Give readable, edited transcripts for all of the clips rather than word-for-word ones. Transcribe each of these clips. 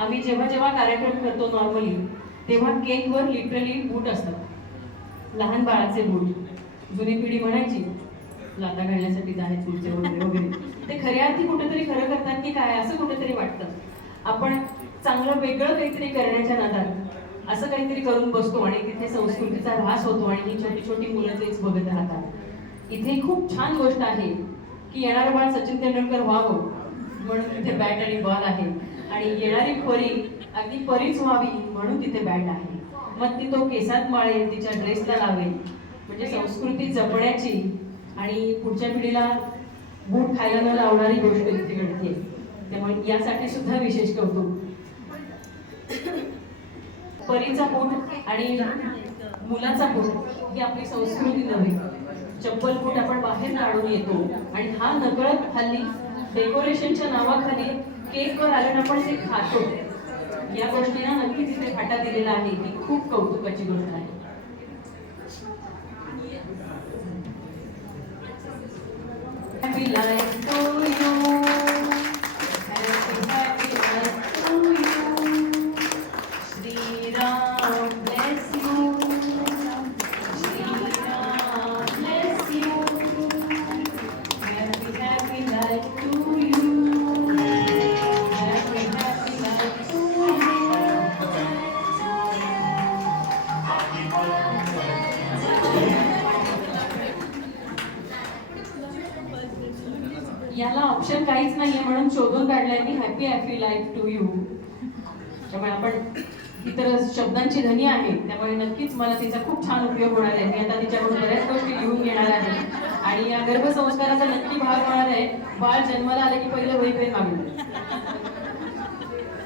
आम्ही जेव्हा जेव्हा कार्यक्रम करतो नॉर्मली, तेव्हा केकवर लिटरली बूट असतात, लहान बाळाचे बूट. जुनी पिढी म्हणायची लाता घालण्यासाठी आहेत पुढचे वगैरे वगैरे. ते खऱ्या अर्थी कुठेतरी खरं करतात की काय असं कुठेतरी वाटतं. आपण चांगलं वेगळं काहीतरी करण्याच्या नादात असं काहीतरी करून बसतो आणि तिथे संस्कृतीचा ऱ्हास होतो आणि ही छोटी छोटी मुलं तेच बघत राहतात. इथे खूप छान गोष्ट आहे की येणारं बाळ सचिन तेंडुलकर व्हावं म्हणून तिथे बॅट आणि बॉल आहे, आणि येणारी परी अगदी परीच व्हावी म्हणून तिथे बॅट आहे. मग ती तो केसात माळेल, तिच्या ड्रेसला लावेल, म्हणजे संस्कृती जपण्याची आणि पुढच्या पिढीला बूट खायला न लावणारी गोष्ट इथे घडते. त्यामुळे यासाठी सुद्धा विशेष कौतुक. परीचा बूट आणि मुलाचा बूट ही आपली संस्कृती नव्हे. चप्पल बूट आपण बाहेर काढून येतो आणि हा नकळत हल्ली डेकोरेशनच्या नावाखाली केकवर आलं आपण ते खातो. या गोष्टींना नक्कीच इथे फाटा दिलेला आहे, ही खूप कौतुकाची गोष्ट आहे. Happy life to you. Happy life to you. Shri Ram bless you. Shri Ram bless you. Happy life to you. Happy life to you. याला ऑप्शन काहीच नाहीये म्हणून शोधून काढलाय मी, happy happy life to you. त्यामुळे आपण इतर शब्दांची धनी आहे, त्यामुळे नक्कीच मला तिचा खूप छान उपयोग होणार आहे. मी आता तिच्याकडून बऱ्याच गोष्टी लिहून घेणार आहे आणि या गर्भसंस्काराचा नक्की भाग होणार आहे बाळ जन्माला आले की पहिलं वही पेन मागणं.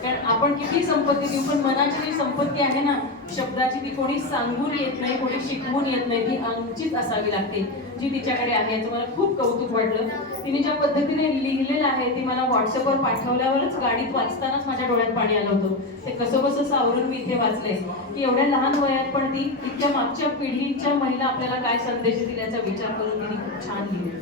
कारण आपण किती संपत्ती देऊ, पण मनाची जी संपत्ती आहे ना शब्दाची, ती कोणी सांगून येत नाही, कोणी शिकवून येत नाही, ती आमचीच असावी लागते, जी तिच्याकडे आहे. याचं मला खूप कौतुक वाटलं. तिने ज्या पद्धतीने लिहिलेलं आहे ते मला व्हॉट्सअपवर पाठवल्यावरच गाडीत वाचतानाच माझ्या डोळ्यात पाणी आलं होतं. ते कसं कसं सावरून मी इथे वाचलंय की एवढ्या लहान वयात पण ती इतक्या मागच्या पिढीच्या महिला आपल्याला काय संदेश दिल्याचा विचार करून तिने खूप छान लिहिलं.